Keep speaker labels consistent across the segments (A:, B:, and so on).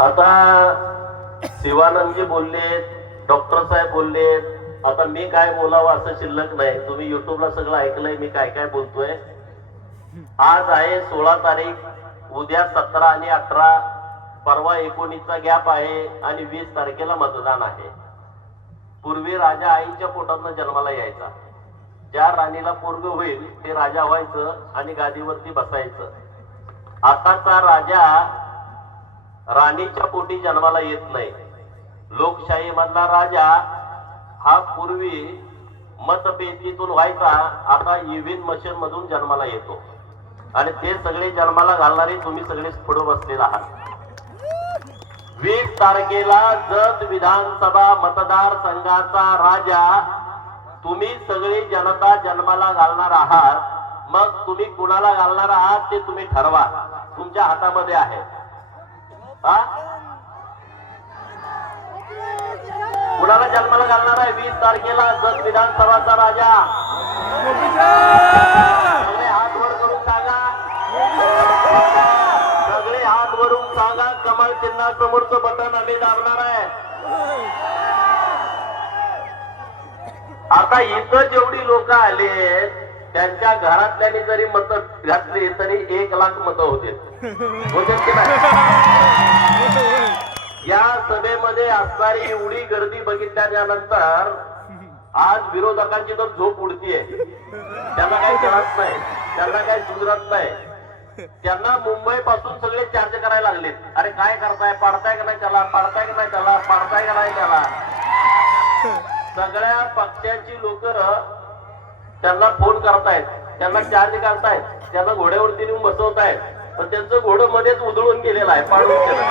A: आता शिवानंदजी बोललेत डॉक्टर साहेब बोललेत आता मी काय बोलावं असं शिल्लक नाही. तुम्ही युट्यूबला सगळं ऐकलंय मी काय काय बोलतोय? आज आहे सोळा तारीख उद्या सतरा आणि अठरा परवा एकोणीसचा गॅप आहे आणि वीस तारखेला मतदान आहे. पूर्वी राजा आईच्या पोटातनं जन्माला यायचा. ज्या राणीला पोरग होईल ते राजा व्हायचं आणि गादीवरती बसायचं. आताचा राजा राणीच्या पोटी जन्माला येत नाही. लोकशाही मधला राजा हा पूर्वी मतपेटीतून व्हायचा आता इव्हिन मशीन मधून जन्माला येतो. आणि ते सगळे जन्माला घालणारे तुम्ही सगळे पुढे बसलेले आहात. वीस तारखेला जत विधानसभा मतदारसंघाचा राजा तुम्ही सगळी जनता जन्माला घालणार आहात. मग तुम्ही कुणाला घालणार आहात ते तुम्ही ठरवा. तुमच्या हातामध्ये आहे. कुणाला जन्माला घालणार आहे? वीस तारखेला जत विधानसभाचा राजा. सगळे हात वर करून सांगा. सगळे हात वरून सांगा. कमळ चिन्हा समोरचं बटन आम्ही दाबणार आहे. आता इथं जेवढी लोक आले त्यांच्या घरातल्यानी जरी मत घातली तरी एक लाख मत होते. हो, या सभेमध्ये असणारी एवढी गर्दी बघितल्यानंतर आज विरोधकांची तर झोप उडतीये. त्यांना काही कळत नाही. त्यांना काही सुधरत नाही. त्यांना मुंबई पासून सगळे चार्ज करायला लागलेत. अरे काय करताय? पाडताय का नाही त्याला? पाडताय का नाही त्याला? पाडताय का नाही त्याला? सगळ्या पक्षांची लोक त्यांना फोन करतायत त्यांना चार्ज करतायत त्यांना घोड्यावरती नेऊन बसवतायत. पण त्यांचं घोडं मध्येच उधळून गेलेलं आहे पाडून गेलं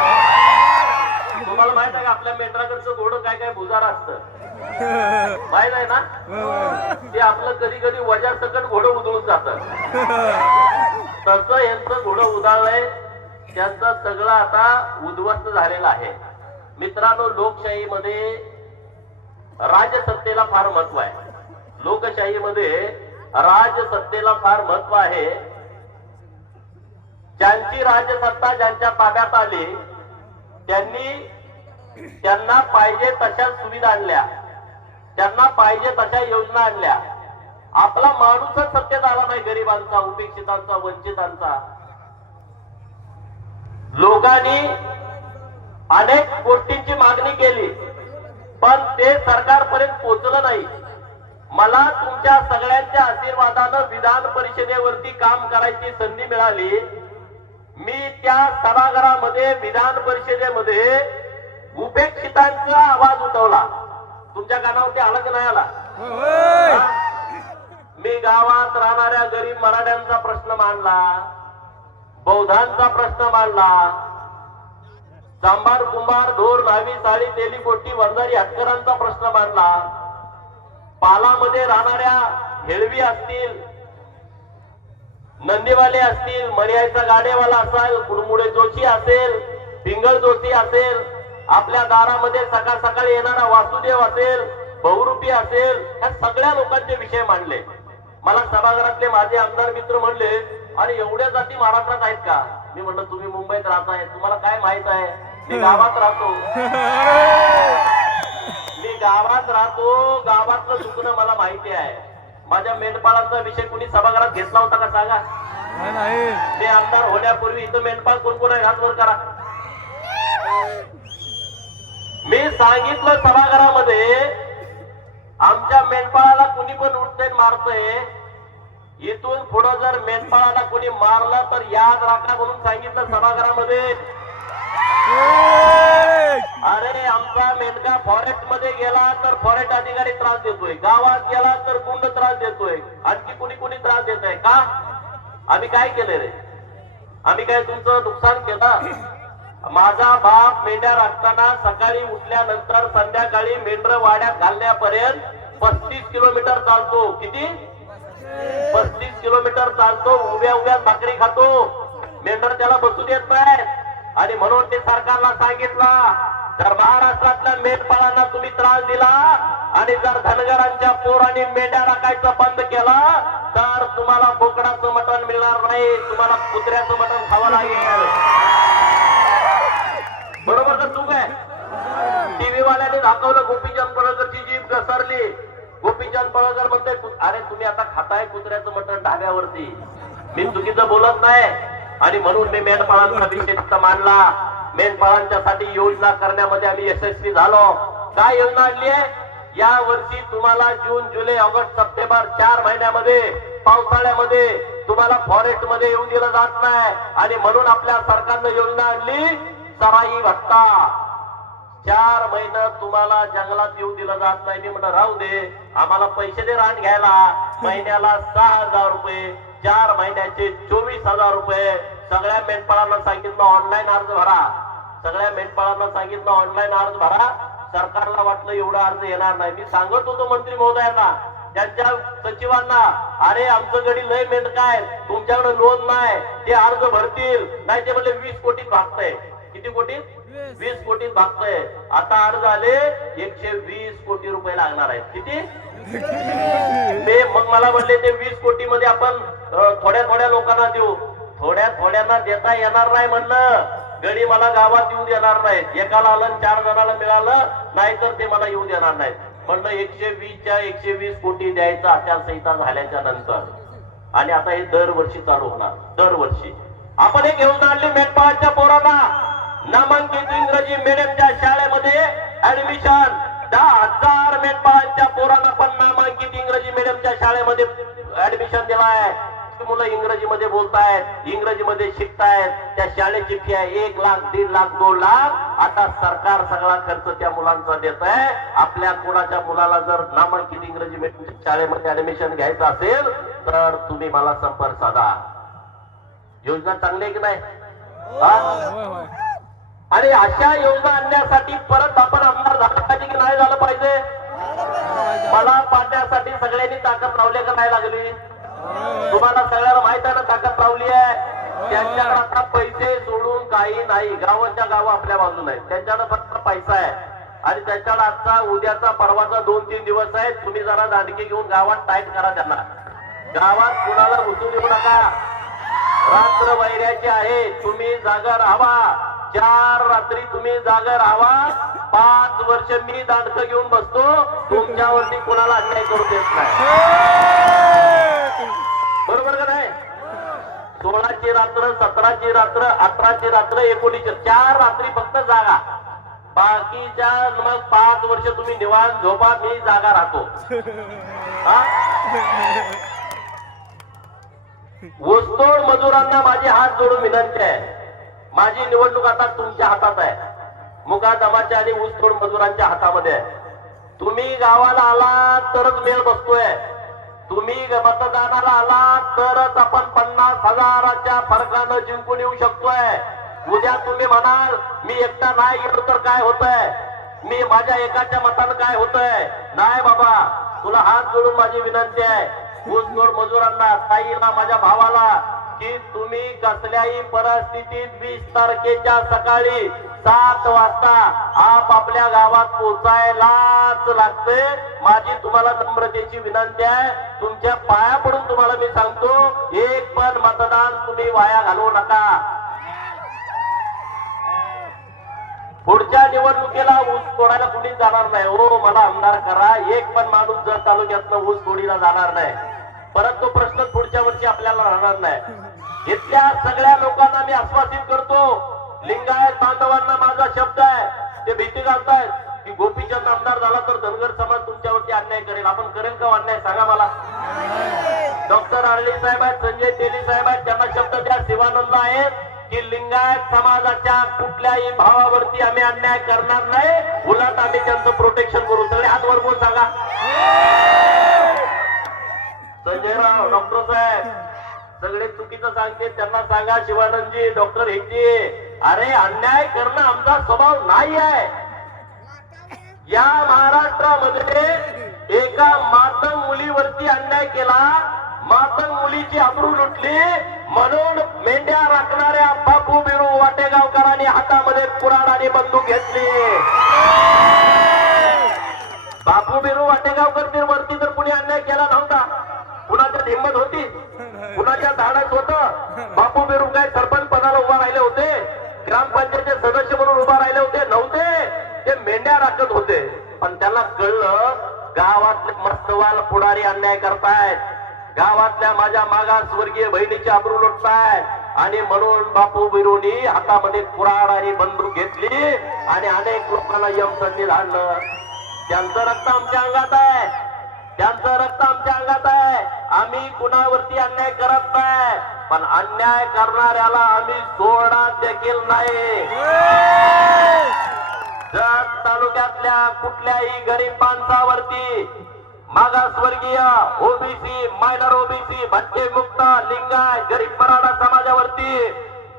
A: तुम्हाला माहीत आहे का आपल्या मेट्राकडचं घोडं काय काय भुजार असतं? माहीत आहे ना? ते आपलं कधी कधी वजा सकट घोडं उधळून जात. तसं यांचं घोडं उधाळलंय त्यांचं सगळं आता उद्ध्वस्त झालेलं आहे. मित्रांनो लोकशाहीमध्ये राजसत्तेला फार महत्त्व आहे. लोकशाहीमध्ये राजसत्तेला फार महत्त्व आहे. ज्यांची राजसत्ता ज्यांच्या ताब्यात आली त्यांनी त्यांना पाहिजे तशा सुविधा आणल्या. त्यांना पाहिजे तशा योजना आणल्या. आपला माणूसच सत्तेत आला नाही गरिबांचा उपेक्षितांचा वंचितांचा. लोकांनी अनेक गोष्टींची मागणी केली पण ते सरकारपर्यंत पोहोचलं नाही. मला तुमच्या सगळ्यांच्या आशीर्वादानं विधान परिषदेवरती काम करायची संधी मिळाली. मी त्या सभागृहामध्ये विधान परिषदेमध्ये उपेक्षितांचा आवाज उठवला. तुमच्या कानावरती आला की नाही आला? मी गावात राहणाऱ्या गरीब मराठ्यांचा प्रश्न मांडला. बौद्धांचा प्रश्न मांडला. चांभार कुंभार ढोर न्हावी साडी तेली कोटी वरदारी हटकरांचा प्रश्न मांडला. पालामध्ये राहणाऱ्या हेळवी असतील नंदीवाले असतील मर्याचा गाडेवाला असेल कुडमुडे जोशी असेल पिंगळ जोशी असेल आपल्या दारामध्ये सकाळ सकाळी येणारा वासुदेव असेल बहुरूपी असेल ह्या सगळ्या लोकांचे विषय मांडले. मला सभागृहातले माझे आमदार मित्र म्हणले आणि एवढ्या जाती महाराष्ट्रात आहेत का? मी म्हणलं तुम्ही मुंबईत राहताय तुम्हाला काय माहीत आहे? मी गावात राहतो. मी गावात राहतो गावातलं दुखणं मला माहिती आहे. माझ्या मेंढपाळांचा विषय कुणी सभागृहात घेतला होता का सांगा? मी आमदार होण्यापूर्वी इथं मेंढपाळ कोण कोण आहे? हात वर करा. मी सांगितलं सभागृहामध्ये आमच्या मेंढपाळाला कुणी पण उठते मारतय. इथून पुढं जर मेंढपाळाला कुणी मारलं तर याद राखा म्हणून सांगितलं सभागृहामध्ये. अरे आमचा मेंढका फॉरेस्टमध्ये गेला तर फॉरेस्ट अधिकारी त्रास देतोय. गावात गेला तर गुंड त्रास देतोय. आणखी कुणी कुणी त्रास देत आहे का? आम्ही काय केले रे? आम्ही काय तुमचं नुकसान केलं? माझा बाप मेंढ्या राखताना सकाळी उठल्यानंतर संध्याकाळी मेंढर वाड्यात घालण्यापर्यंत पस्तीस किलोमीटर चालतो. किती? पस्तीस किलोमीटर चालतो. उभ्या उभ्या भाकरी खातो. मेंढर त्याला बसू देत नाही. आणि म्हणून ते सरकारला सांगितलं जर महाराष्ट्रातल्या मेंढपाळांना तुम्ही त्रास दिला आणि जर धनगरांच्या पोरांनी मेंढ्या राखायचं बंद केला तर तुम्हाला बोकडाचं मटण मिळणार नाही तुम्हाला कुत्र्याचं मटण खावं लागेल. बरोबर दाखवलं गोपीचंद पडळकरची जीभ घसरली. गोपीचंद पळकर म्हणते अरे तुम्ही आता खाताय कुत्र्याचं मटण ढाब्यावरती. मी चुकीचं बोलत नाही. आणि म्हणून मी मेंढपाळांचा विषय मानला मेंढपाळांच्या साठी योजना करण्यामध्ये आम्ही यशस्वी झालो. काय योजना आणली आहे? या वर्षी तुम्हाला जून जुलै ऑगस्ट सप्टेंबर चार महिन्यामध्ये पावसाळ्यामध्ये तुम्हाला फॉरेस्टमध्ये येऊन दिलं जात नाही. आणि म्हणून आपल्या सरकारनं योजना आणली सराई भत्ता चार महिने तुम्हाला जंगलात येऊ दिलं जात नाही. मी म्हणलं राहू दे. आम्हाला पैसे दे रान घ्यायला. महिन्याला सहा हजार रुपये चार महिन्याचे चोवीस हजार रुपये. सगळ्या मेंढपाळांना सांगितलं ऑनलाईन अर्ज भरा. सगळ्या मेंढपाळांना सांगितलं ऑनलाईन अर्ज भरा. सरकारला वाटलं एवढा अर्ज येणार नाही. मी सांगत होतो मंत्री महोदयांना त्यांच्या सचिवांना अरे आमचं गडी लय मेंढ काय? तुमच्याकडे लोन नाही. ते अर्ज भरतील. नाही ते म्हणजे वीस कोटीत भागतंय. किती कोटीत वीस. कोटीत भागतंय. आता अर्ज आले एकशे वीस कोटी रुपये लागणार आहेत. किती? ते मग मला म्हणले ते वीस कोटी मध्ये आपण थोड्या थोड्या लोकांना देऊ. थोड्या थोड्यांना देता येणार नाही म्हणलं. गडी मला गावात येऊ देणार नाहीत एकाला आलं चार जणाला मिळालं नाहीतर ते मला येऊ देणार नाहीत. म्हणलं एकशे वीसच्या एकशे वीस कोटी द्यायचा आचारसंहिता झाल्याच्यानंतर. आणि आता हे दरवर्षी चालू होणार. दरवर्षी. आपण एक योजना आणली मुलं इंग्रजीमध्ये बोलतायत इंग्रजीमध्ये शिकतायत त्या शाळेची फी आहे एक लाख दीड लाख दोन लाख. आता सरकार सगळा खर्च त्या मुलांचा देत आहे आपल्या कोणाच्या मुलाला जर नामांकित इंग्रजी शाळेमध्ये ऍडमिशन घ्यायचं असेल तर तुम्ही मला संपर्क साधा. योजना चांगली आहे की नाही? आणि अशा योजना आणण्यासाठी परत आपण आमदार झालं पाहिजे की नाही झालं पाहिजे? मला पाडण्यासाठी सगळ्यांनी ताकद लावले का नाही लागली? तुम्हाला सगळ्यांना माहीत आहे ना ताकद लावली आहे. त्यांच्याकडे आता पैसे सोडून काही नाही. गावाच्या गाव आपल्या बाजूला आहेत. त्यांच्याकडे फक्त पैसा आहे. आणि त्याच्याला आजचा उद्याचा परवाचा दोन तीन दिवस आहे तुम्ही जरा दांडकी घेऊन गावात टाईट करा त्यांना. गावात कुणाला घुसून येऊ नका. रात्र वैऱ्याची आहे. तुम्ही जागा राहावा चार रात्री तुम्ही जागा राहावा पाच वर्ष मी दांडक घेऊन बसतो. तुमच्यावरती कुणाला अन्याय करू देत नाही. हो! बरोबर का नाही? सोळाची रात्र सतराची रात्र अठराची रात्र एकोणीसशे चार रात्री फक्त जागा. बाकीच्या मग पाच वर्ष तुम्ही निवांत झोपा मी जागा राहतो. ऊसतोड मजुरांना माझे हात जोडून विनंती आहे. माझी निवडणूक आता तुमच्या हातात आहे. मुकादमाच्या आणि ऊसतोड मजुरांच्या हातामध्ये आहे. तुम्ही गावाला आला तरच मेळ बसतोय. तुम्ही मतदानाला आलात तरच आपण पन्नास हजाराच्या फरकानं जिंकून येऊ शकतोय. उद्या तुम्ही म्हणाल मी एकटा नाही गेलो तर काय होतंय? मी माझ्या एकाच्या मतानं काय होतंय? नाही बाबा तुला हात जोडून माझी विनंती आहे. ऊसतोड मजुरांना ताईला माझ्या भावाला की तुम्ही कसल्याही परिस्थितीत वीस तारखेच्या सकाळी सात वाजता आप आपल्या गावात पोचायलाच लागते माझी तुम्हाला नम्रतेची विनंती आहे. तुमच्या पाया पडून तुम्हाला मी सांगतो एक पण मतदान तुम्ही वाया घालवू नका. पुढच्या निवडणुकीला ऊस तोडायला कुणी जाणार नाही. हो मला आमदार करा. एक पण माणूस जर तालुक्यातनं ऊस तोडीला जाणार नाही. परत तो प्रश्न पुढच्या वर्षी आपल्याला राहणार नाही. इथल्या सगळ्या लोकांना मी आश्वासित करतो लिंगायत बांधवांना माझा शब्द आहे ते भीती घालतायत की गोपीचंद आमदार झाला तर धनगर समाज तुमच्यावरती अन्याय करेल. आपण करेल का अन्याय? सांगा मला. डॉक्टर आरली साहेब आहेत संजय तेली साहेब आहेत त्यांना शब्द द्या. शिवानंद आहेत की लिंगायत समाजाच्या कुठल्याही भावावरती आम्ही अन्याय करणार नाही. उलट आम्ही त्यांचं प्रोटेक्शन करू. सगळे हात वर बोल सांगा. संजयराव डॉक्टर साहेब सगळे चुकीचं सांगते त्यांना सांगा शिवानंदजी डॉक्टर हेगजी अरे अन्याय करणं आमचा स्वभाव नाही आहे या महाराष्ट्रामध्ये एका मातंग मुलीवरती अन्याय केला मातंग मुलीची अब्रू लुटली म्हणून मेंढ्या राखणाऱ्या बापू बिरू वाटेगावकरांनी हातामध्ये कुराड आणि बंदूक घेतली. बापू बिरू वाटेगावकर वरती तर कुणी अन्याय केला नव्हता. कुणाच्यात हिंमत होती? कुणाच्या धाडस होत? बापू बिरू काय सरपंच पदाला उभा राहिले होते? ग्रामपंचायतचे सदस्य म्हणून उभा राहिले होते? नव्हते. ते मेंढ्या राखत होते. पण त्यांना कळलं गावातले मस्तवाल पुढारी अन्याय करतायत. गावातल्या माझ्या मागासवर्गीय बहिणीची आबरू लुटताय आणि म्हणून बापू बिरोनी हातामध्ये कुराड आणि बंदूक घेतली आणि अनेक लोकांना यमसंधी धाडलं. त्यांचं रक्त आमच्या अंगात आहे. त्यांचं रक्त आमच्या अंगात आहे. आम्ही कुणावरती अन्याय करत नाही. पण अन्याय करणाऱ्याला आम्ही सोडणार देखील नाही. जत तालुक्यातल्या कुठल्याही गरीब माणसावरती मागासवर्गीय ओबीसी मायनर ओबीसी भटके मुक्त लिंगाय गरीब मराठा समाजावरती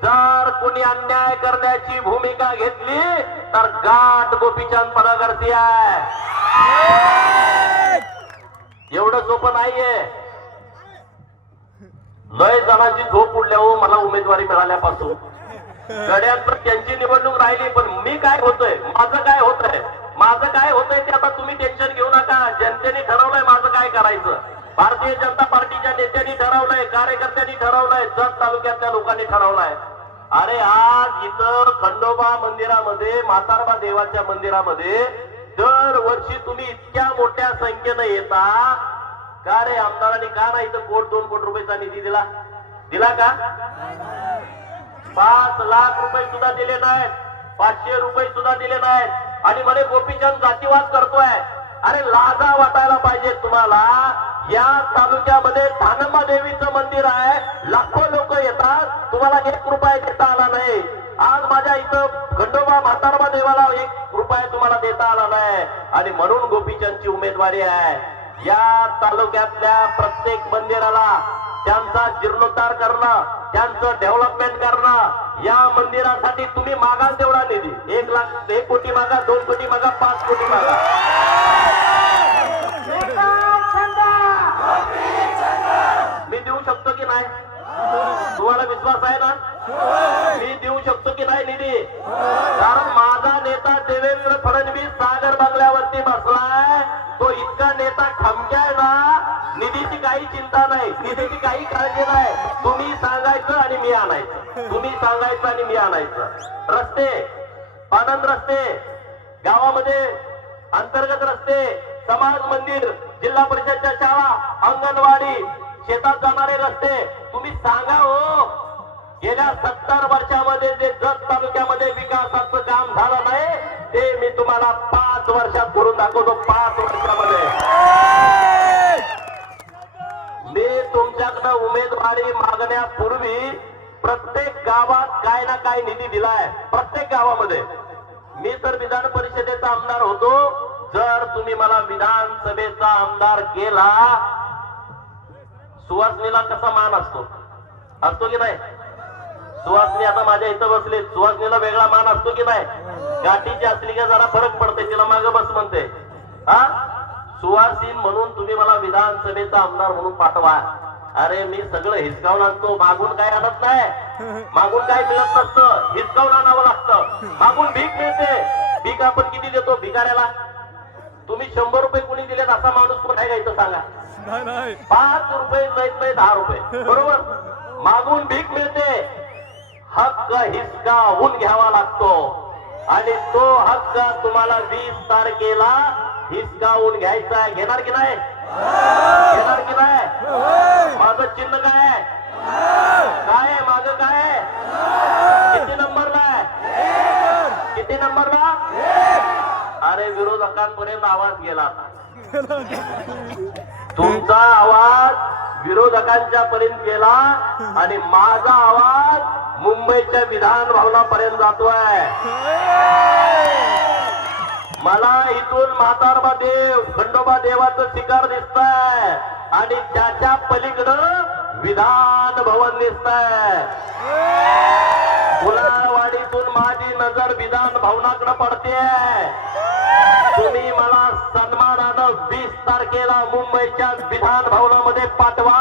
A: जर कुणी अन्याय करण्याची भूमिका घेतली तर गाठ गोपीचंद पनगरती आहे. एवढं सोपं नाहीये. लय जणांची झोप उडल्या हो, मला उमेदवारी मिळाल्यापासून. गड्यांवर त्यांची निवडणूक राहिली पण मी काय होतोय? माझं काय होतंय? माझं काय होतंय ते आता तुम्ही टेन्शन घेऊ नका. जनतेने ठरवलंय माझं काय करायचं. भारतीय जनता पार्टीच्या नेत्यांनी ठरवलंय कार्यकर्त्यांनी ठरवलंय जत तालुक्यातल्या लोकांनी ठरवलंय. अरे आज इथं खंडोबा मंदिरामध्ये म्हातारबा देवाच्या मंदिरामध्ये दरवर्षी तुम्ही इतक्या मोठ्या संख्येनं येता. का रे आमदारांनी का नाही इथं कोट दोन कोटी रुपयाचा निधी दिला? दिला का? पाच लाख रुपये सुद्धा दिले नाहीत. पाचशे रुपये सुद्धा दिले नाहीत. आणि म्हणे गोपीचंद जातीवाद करतोय. अरे लाजा वाटायला पाहिजे तुम्हाला. या तालुक्यामध्ये धानम्मा देवीचं मंदिर आहे. लाखो लोक येतात. तुम्हाला एक रुपया देता आला नाही. आज माझ्या इथं खंडोबा म्हातारबा देवाला एक रुपया तुम्हाला देता आला नाही. आणि म्हणून गोपीचंदची उमेदवारी आहे. या तालुक्यातल्या प्रत्येक मंदिराला त्यांचा जीर्णोद्धार करणं त्यांचं डेव्हलपमेंट करणं या मंदिरासाठी तुम्ही मागाल तेवढा निधी. एक लाख एक कोटी मागा दोन कोटी मागा पाच कोटी मागा मी देऊ शकतो की नाही? तुम्हाला विश्वास आहे ना? मी देऊ शकतो की नाही निधी? कारण माझा नेता देवेंद्र फडणवीस सागर बंगल्यावरती बसलाय. तो इतका नेता खमक्या ना निधीची काही चिंता नाही. निधीची काही काळजी नाही. तुम्ही सांगायचं आणि मी आणायचं. तुम्ही सांगायचं आणि मी आणायचं. रस्ते आनंद रस्ते गावामध्ये अंतर्गत रस्ते समाज मंदिर जिल्हा परिषदच्या शाळा अंगणवाडी शेतात जाणारे रस्ते तुम्ही सांगा हो. गेल्या सत्तर वर्षामध्ये जे जत तालुक्यामध्ये विकासाचं काम झालं नाही ते मी तुम्हाला पाच वर्षात करून दाखवतो पाच वर्षामध्ये. मी तुमच्याकडं उमेदवारी मागण्यापूर्वी प्रत्येक गावात काय ना काय निधी दिलाय प्रत्येक गावामध्ये. मी तर विधान परिषदेचा आमदार होतो. जर तुम्ही मला विधानसभेचा आमदार केला सुवासनीला कसा मान असतो? असतो की नाही? सुवासनी आता माझ्या इथं बसले. सुवासनीला वेगळा मान असतो की नाही? गाठीची असली का जरा फरक पडते तिला माग बस म्हणते. हा? सुवासीन म्हणून तुम्ही मला विधानसभेचा आमदार म्हणून पाठवा. अरे मी सगळं हिसकावून आणतो. मागून काय आणत नाही? मागून काय मिळत नसतं. हिसकावून आणावं लागतं. मागून भीक मिळते. भीक आपण किती देतो भिकाऱ्याला? तुम्ही शंभर रुपये कुणी दिलेत असा माणूस कोण आहे का इथं सांगा?
B: नाही नाही.
A: पाच रुपये नाहीत नाही दहा रुपये. बरोबर? मागून भीक मिळते. हक्क हिसकावून घ्यावा लागतो. आणि तो हक्क तुम्हाला वीस तारखेला हिसकावून घ्यायचा आहे. घेणार की नाही? घेणार की नाही? माझं चिन्ह काय आहे? काय आहे? माझं काय आहे? किती नंबरला आहे? किती नंबरला? अरे विरोधकांपर्यंत आवाज गेला आता. तुमचा आवाज विरोधकांच्या पर्यंत गेला आणि माझा आवाज मुंबईच्या विधान भवनापर्यंत जातोय. मला इथून म्हातारबा देव खंडोबा देवाचं शिकार दिसतंय आणि त्याच्या पलीकडं विधान भवन दिसतंय. फुलावाडीतून माझी नजर विधान भवनाकडे पडते तुम्ही मला सन्मान तारखेला मुंबईच्या विधान भवनामध्ये पाठवा.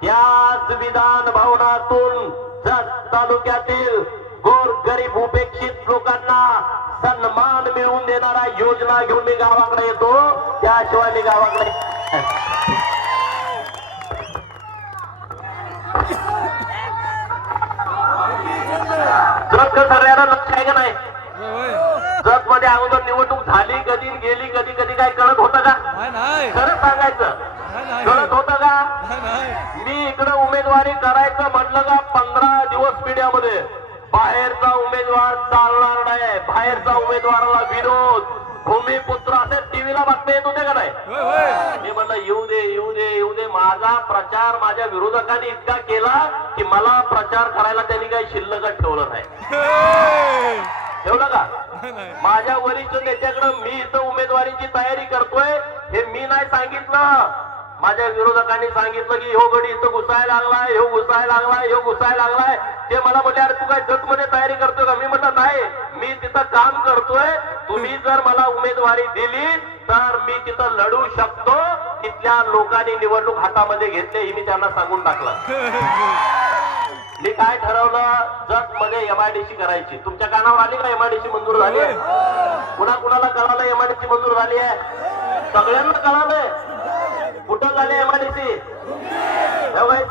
A: त्याच विधान भवनातून जत तालुक्यातील गोर गरीब उपेक्षित लोकांना सन्मान मिळवून देणारा योजना घेऊन मी गावाकडे येतो. त्याशिवाय मी गावाकडे सगळ्यांना लक्ष आहे का नाही? जत मध्ये अगोदर निवडणूक झाली कधी गेली कधी कधी काय कळत होतं का? खरं सांगायचं. कळत होतं का. मी इकडे उमेदवारी करायचं म्हटलं का पंधरा दिवस मीडियामध्ये? बाहेरचा उमेदवार चालणार नाही. बाहेरचा उमेदवाराला विरोध. भूमिपुत्र असे टीव्हीला बातम्या येत होते का नाही. मी म्हणलं येऊ दे येऊ दे येऊ दे. माझा प्रचार माझ्या विरोधकांनी इतका केला की मला प्रचार करायला त्यांनी काही शिल्लकच ठेवलं नाही. ठेवलं का. माझ्या वरिष्ठ नेत्याकडे मी इथं उमेदवारीची तयारी करतोय हे मी नाही सांगितलं. माझ्या विरोधकांनी सांगितलं की ह्यो गडी इथं घुसायला लागलाय ह्यो घुसायला लागलाय ह्यो घुसायला लागलाय. ते मला म्हटले अरे तू काय जत मध्ये तयारी करतोय का? मी म्हटलं नाही मी तिथं काम करतोय. तुम्ही जर मला उमेदवारी दिली तर मी तिथं लढू शकतो. तिथल्या लोकांनी निवडणूक हातामध्ये घेतले हे मी त्यांना सांगून टाकलं. मी काय ठरवलं? जत मध्ये एमआयडीसी करायची. तुमच्या कानावर आली का एमआयडीसी मंजूर झाली? कुणा कुणाला कळालं एमआयडीसी मंजूर झाली आहे? सगळ्यांना कळालंय. कुठं झाली एमआयडीसी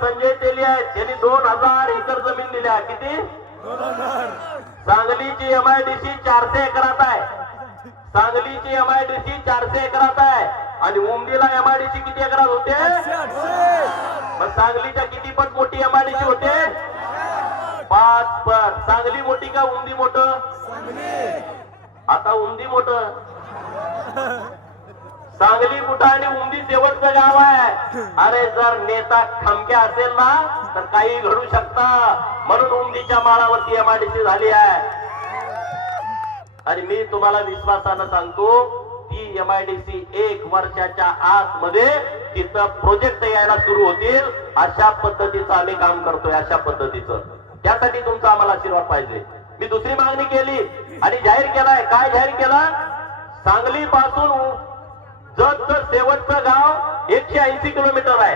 A: संजय तेली आहेत त्यांनी दोन हजार एकर जमीन दिल्या किती? सांगलीची एमआयडीसी चारशे एकरात आहे. सांगलीची एमआयडीसी चारशे एकरात आहे. आणि उमदीला एमआयडीसी किती एकरात होते. मग सांगलीच्या किती पट मोठी एमआयडीसी होते? पाच पट सांगली मोठी का उंदी मोठ? आता उंदी मोठ. सांगली कुठं आणि उंदी शेवटचं गाव आहे? अरे जर नेता खमक्या असेल ना तर काही घडू शकता. म्हणून उंदीच्या माळावरती एमआयडीसी झाली आहे. आणि मी तुम्हाला विश्वासानं सांगतो ती एमआयडीसी एक वर्षाच्या आतमध्ये तिथं प्रोजेक्ट यायला सुरू होतील. अशा पद्धतीचं आम्ही काम करतोय अशा पद्धतीचं. त्यासाठी तुमचा आम्हाला आशीर्वाद पाहिजे. मी दुसरी मागणी केली आणि जाहीर केलाय. काय जाहीर केला? सांगली पासून जतचं शेवटचं गाव एकशे ऐंशी किलोमीटर आहे.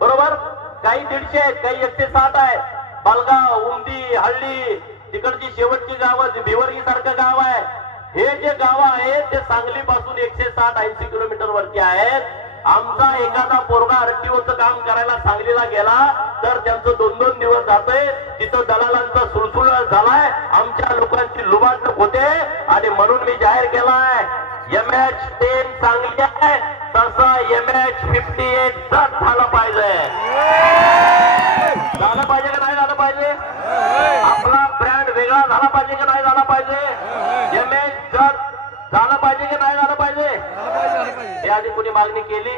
A: बरोबर? काही दीडशे आहेत काही एकशे साठ आहे. बालगाव उमदी हळ्ळी तिकडची शेवटची गावं भिवरगी सारखं गाव आहे. हे जे गाव आहे ते सांगली पासून एकशे साठ ऐंशी किलोमीटर वरती आहेत. आमचा एखादा पोरगा आरटीओचं काम करायला सांगलीला गेला तर त्यांचं दोन दोन दिवस जातंय. तिथं दलालांचा सुळसुळ झालाय. आमच्या लोकांची लुबाडणूक होते. आणि म्हणून मी जाहीर केलाय एम एच टेन चांगली आहे. तसा एम एच फिफ्टी एट जट झालं पाहिजे. झालं पाहिजे का नाही झालं पाहिजे? आपला ब्रँड वेगळा झाला पाहिजे का नाही झाला पाहिजे? एम एच जट झालं पाहिजे की नाही झालं पाहिजे?
B: झालं पाहिजे, झालं पाहिजे.
A: हे आधी कुणी मागणी केली?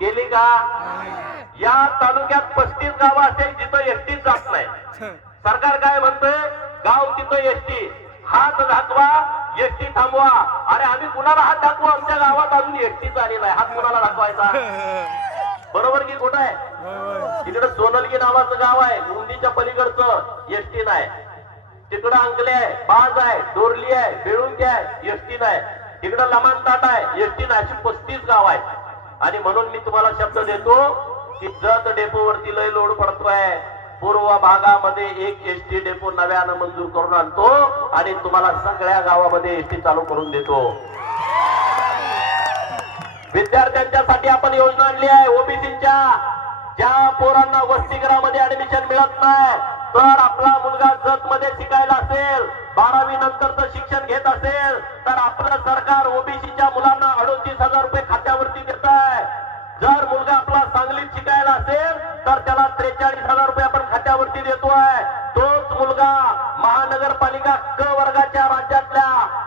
A: केली का? या तालुक्यात पस्तीस गावं असेल जिथं एसटीच जात नाही. सरकार काय म्हणतंय? गाव तिथं एसटी. हात दाखवा एसटी थांबवा. अरे आम्ही कुणाला हात दाखवू? आमच्या गावात अजून एसटीच आलेला आहे हात कुणाला दाखवायचा? बरोबर की खोटं आहे. तिकडे सोनलगी नावाचं गाव आहे. उंदीच्या पलीकडचं एसटी नाही. तिकडं अंकले आहे बाज आहे डोरली आहे बेळुंगी आहे एसटी नाही. तिकडं लमान ताट आहे एसटी नाही अशी पस्तीस गाव आहेत आणि म्हणून मी तुम्हाला शब्द देतो की जत डेपोवरती लय लोड पडतोय. पूर्व भागामध्ये एक एस टी डेपो नव्यानं मंजूर करून आणतो आणि तुम्हाला सगळ्या गावामध्ये एस टी चालू करून देतो. विद्यार्थ्यांच्यासाठी आपण योजना आणली आहे ओबीसीच्या. ज्या पोरांना वसतिगृहामध्ये ऍडमिशन मिळत नाही जर आपला मुलगा जत मध्ये शिकायला असेल बारावी नंतरचं शिक्षण घेत असेल तर आपलं सरकार ओबीसीच्या मुलांना अडोतीस हजार रुपये खात्यावरती देत आहे जर मुलगा आपला सांगलीत शिकायला असेल तर त्याला त्रेचाळीस हजार रुपये आपण खात्यावरती देतोय. तोच मुलगा महानगरपालिका क वर्गाच्या राज्यातल्या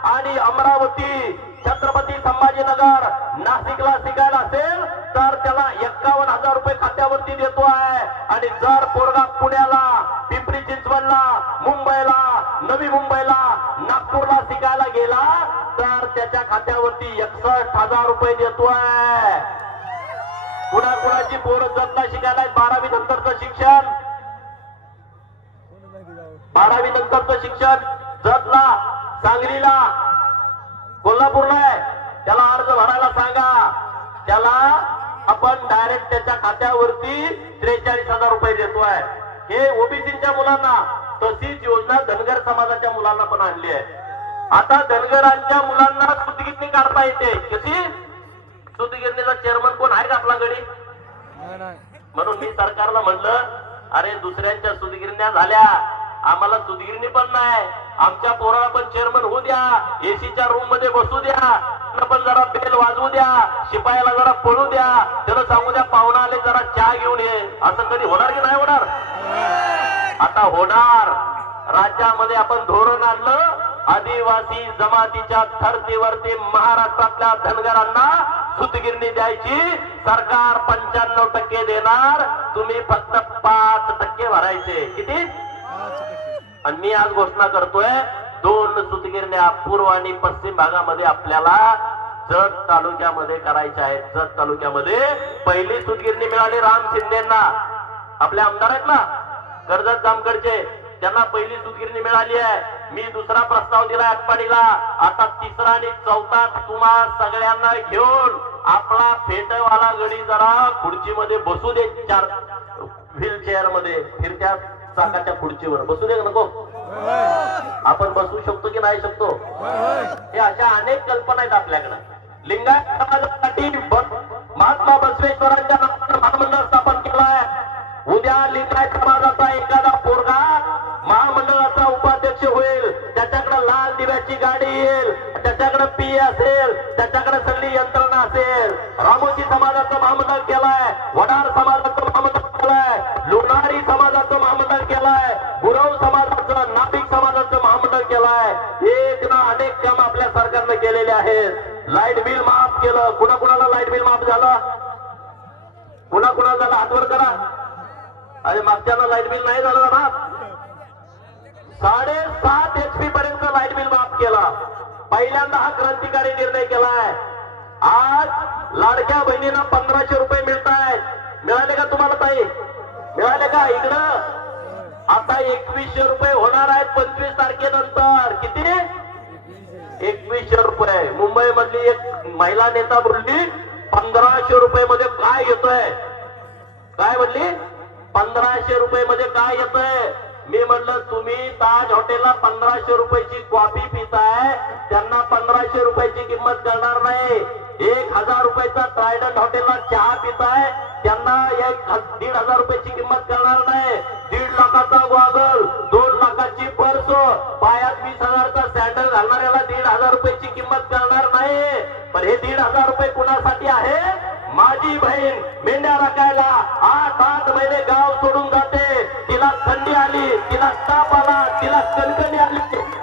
A: आणि अमरावती छत्रपती संभाजीनगर नाशिकला शिकायला असेल तर त्याला एक्कावन्न हजार रुपये खात्यावरती देतो आहे आणि जर पोरगा पुण्याला पिंपरी चिंचवडला मुंबईला नवी मुंबईला नागपूरला शिकायला गेला तर त्याच्या खात्यावरती एकसष्ट हजार रुपये देतोय. कुणा कुणाची पोरं जतला शिकायला बारावी नंतरचं शिक्षण. बारावी नंतरचं शिक्षण. जतला सांगलीला. कोल्हापूरला आहे. त्याला अर्ज भरायला सांगा. त्याला आपण डायरेक्ट त्याच्या खात्यावरती त्रेचाळीस हजार रुपये देतोय हे ओबीसीच्या मुलांना तशीच योजना धनगर समाजाच्या मुलांना पण आणली आहे. आता धनगरांच्या मुलांना सुतगिरणी काढता येते. कशी? सुतगिरणीचा चेअरमन कोण आहे का आपला गडी?
B: नाही नाही.
A: म्हणून मी सरकारला म्हणलं अरे दुसऱ्यांच्या सुतगिरण्या झाल्या. आम्हाला सुधगिरणी पण नाही. आमच्या पोराला पण चेअरमन होऊ द्या. एसीच्या रूममध्ये बसू द्या. पण जरा बेल वाजवू द्या. शिपायाला जरा पळू द्या. त्याला सांगू द्या पाहुणा आले जरा चहा घेऊन ये. असं कधी होणार की नाही होणार? आता होणार. राज्यामध्ये आपण धोरण आणलं. आदिवासी जमातीच्या धर्तीवरती महाराष्ट्रातल्या धनगरांना सुतगिरणी द्यायची. सरकार पंच्याण्णव टक्के देणार. तुम्ही फक्त पाच टक्के भरायचे. किती? आणि मी आज घोषणा करतोय दोन सुतगिरण्या पूर्व आणि पश्चिम भागामध्ये आपल्याला जत तालुक्यामध्ये करायच्या आहेत. जत तालुक्यामध्ये पहिली सुतगिरणी मिळाली राम शिंदेना. आपल्या आमदार आहेत ना कर्जत जामकडचे त्यांना पहिली सुतगिरणी मिळाली आहे. मी दुसरा प्रस्ताव दिला अटपाडीला. आता तिसरा आणि चौथा तुम्हा सगळ्यांना घेऊन आपला फेटवाला गडी जरा खुर्चीमध्ये बसू दे चार व्हील चेअरमध्ये. फिरत्या चाकाच्या खुर्चीवर. बसू दे नको? आपण बसू शकतो की नाही शकतो? हे अशा अनेक कल्पना आहेत आपल्याकडे. लिंगायत समाजासाठी महात्मा बसवेश्वरांच्या महामंडळ स्थापन केलं आहे उद्या लिंगायत समाजाचा एखादा लाल गाडी येईल त्याच्याकडे पी असेल त्याच्याकडे सगळी यंत्रणा असेल. रामोजी समाजाचं महामंडळ केलाय वडार समाजाचं महामंडळ केलाय लोणारी समाजाचं महामंडळ केलाय गुरव समाजाचं नापिक समाजाचं महामंडळ केलाय. एक ना अनेक काम आपल्या सरकारनं केलेले आहेत. लाइट बिल माफ केलं. कुणा कुणाला लाइट बिल माफ झालं? कुणा कुणाला झालं? हातवर करा. अरे मागच्याला लाइट बिल नाही झालं ना? साडे निर्णय केलाय. आज लाडक्या बहिणींना पंधराशे रुपये मिळत आहेत मिळाले का तुम्हाला ताई? मिळाले का इकडं? आता एकवीसशे रुपये होणार आहेत पंचवीस तारखेनंतर. किती? एकवीसशे रुपये. मुंबई मधली एक महिला नेता बोलली पंधराशे रुपये मध्ये काय येतोय? काय म्हणली? पंधराशे रुपये मध्ये काय येतंय? मी म्हणलं तुम्ही ताज हॉटेलला पंधराशे रुपयाची कॉफी पिताय. त्यांना पंधराशे रुपयाची किंमत करणार नाही. एक हजार रुपयाचा ट्रायडंट हॉटेलला चहा पिताय त्यांना एक दीड हजार रुपयाची किंमत करणार नाही. दीड लाखाचा गॉगल दोन लाखाची पर्स पायात वीस हजारचा सॅन्डल घालणाऱ्याला दीड हजार रुपयाची किंमत करणार नाही. पण हे दीड हजार रुपये कुणासाठी आहे? माझी बहीण मेंढ्या राखायला आठ आठ महिने गाव सोडून जाते. तिला थंडी आली तिला ताप आला तिला कणकणी आली.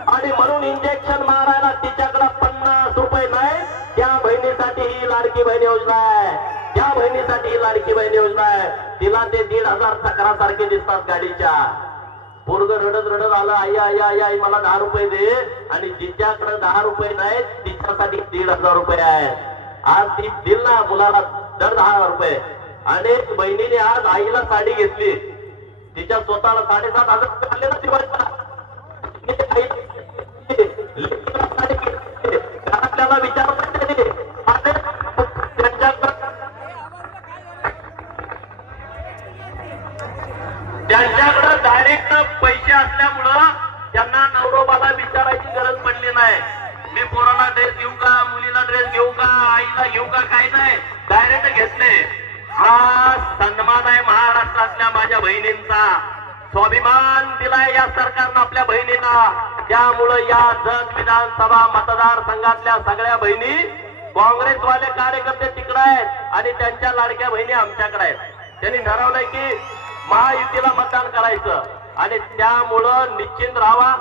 A: आणि म्हणून इंजेक्शन मारायला तिच्याकडे पन्नास रुपये नाही. त्या बहिणीसाठी ही लाडकी बहीण योजना आहे. त्या बहिणीसाठी ही लाडकी बहीण योजना आहे. तिला ते दीड हजार चक्रासारखे दिसतात गाडीच्या. पोरग रडत रडत आलं आई आई आई आई मला दहा रुपये दे. आणि जिच्याकडे दहा रुपये नाहीत तिच्यासाठी दीड हजार रुपये आहेत. आज ती दिल ना मुलाला दर दहा रुपये. अनेक बहिणीने आज आईला साडी घेतली. तिच्या स्वतःला साडेसात हजार रुपये आले ना दिवाळीला विचार त्यांच्याकडे डायरेक्ट पैसे असल्यामुळं त्यांना नवरोबाला विचारायची गरज पडली नाही. मी पोरांना ड्रेस घेऊ का? आईला घेऊ का? काय नाही. डायरेक्ट घेतले. हा सन्मान आहे महाराष्ट्रातल्या माझ्या बहिणींचा. स्वाभिमान दिलाय या सरकारनं आपल्या बहिणींना त्यामुळं या जत विधानसभा मतदारसंघातल्या सगळ्या बहिणी काँग्रेसवाले कार्यकर्ते तिकडे आहेत आणि त्यांच्या लाडक्या बहिणी आमच्याकडे आहेत. त्यांनी ठरवलंय की महायुतीला मतदान करायचं. आणि त्यामुळं निश्चिंत राहावा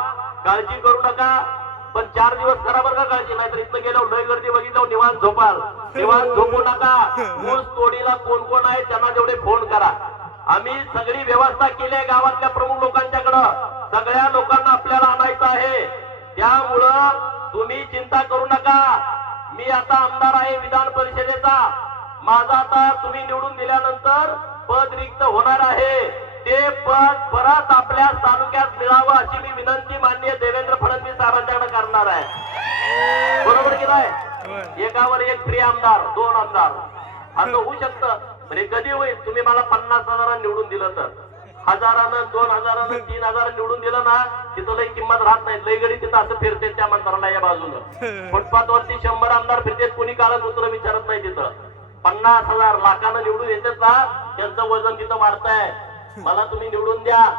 A: काळजी करू नका. पण चार दिवस करा बरं का काळजी नाहीतर इथं गेल्यावर लय गर्दी बघितल्यावर निवांत झोपाल. निवांत झोपू नका. ऊस तोडीला कोण कोण आहे त्यांना तेवढे फोन करा. आम्ही सगळी व्यवस्था केली आहे गावातल्या प्रमुख लोकांच्याकडं. सगळ्या लोकांना आपल्याला आणायचं आहे. त्यामुळं तुम्ही चिंता करू नका. मी आता आमदार आहे विधान परिषदेचा. माझा आता तुम्ही निवडून दिल्यानंतर पद रिक्त होणार आहे. ते पद परत आपल्या तालुक्यात मिळावं अशी मी विनंती माननीय देवेंद्र फडणवीस साहेबांच्याकडे करणार आहे. बरोबर की नाही? एकावर एक फ्री आमदार दोन आमदार. असं होऊ शकतं. म्हणजे कधी होईल? तुम्ही मला पन्नास हजारांनी निवडून दिलं तर. हजारानं दोन हजारानं तीन हजार निवडून दिलं ना तिथं लई किंमत राहत नाही. लई गडी तिथं असं फिरते त्या मंत्रालया बाजूनं. फुटपाथ वरती शंभर आमदार फिरतेत कोणी कागदपत्र विचारत नाही तिथं. पन्नास हजार लाखानं निवडून येतात ना त्यांचं वजन तिथं वाढतंय. मला तुम्ही निवडून द्या.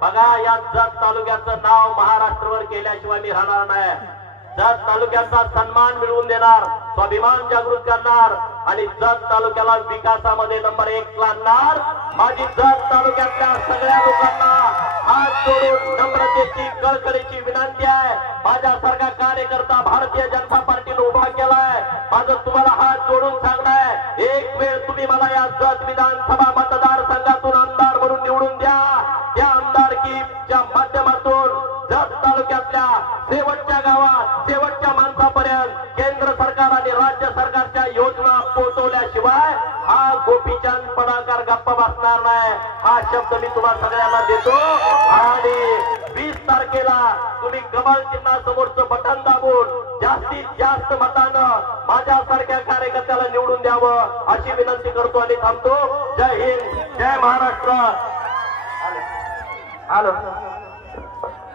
A: बघा या जत तालुक्याचं नाव महाराष्ट्रवर केल्याशिवाय मी राहणार नाही. जत तालुक्याचा सन्मान मिळवून देणार स्वाभिमान जागृत करणार आणि जत तालुक्याला विकासामध्ये नंबर एक लागणार माझी जत तालुक्यातल्या सगळ्या लोकांना हात जोडून नम्रतेची कळकळीची विनंती आहे. माझ्यासारखा कार्यकर्ता भारतीय जनता पार्टीने उभा केलाय. माझं तुम्हाला हात जोडून सांगणार एक वेळ तुम्ही मला या जत विधानसभा मतदारसंघातून आमदार सरकार आणि राज्य सरकारच्या योजना पोहोचवल्याशिवाय हा गोपीचंद पडाकर गप्प बसणार नाही. हा शब्द मी तुम्हाला सगळ्यांना देतो. आणि वीस तारखेला तुम्ही गमाशिल्ला समोरच बटन दाबून जास्तीत जास्त मतानं माझ्यासारख्या कार्यकर्त्याला निवडून द्यावं अशी विनंती करतो आणि थांबतो. जय हिंद जय महाराष्ट्र.
C: हॅलो.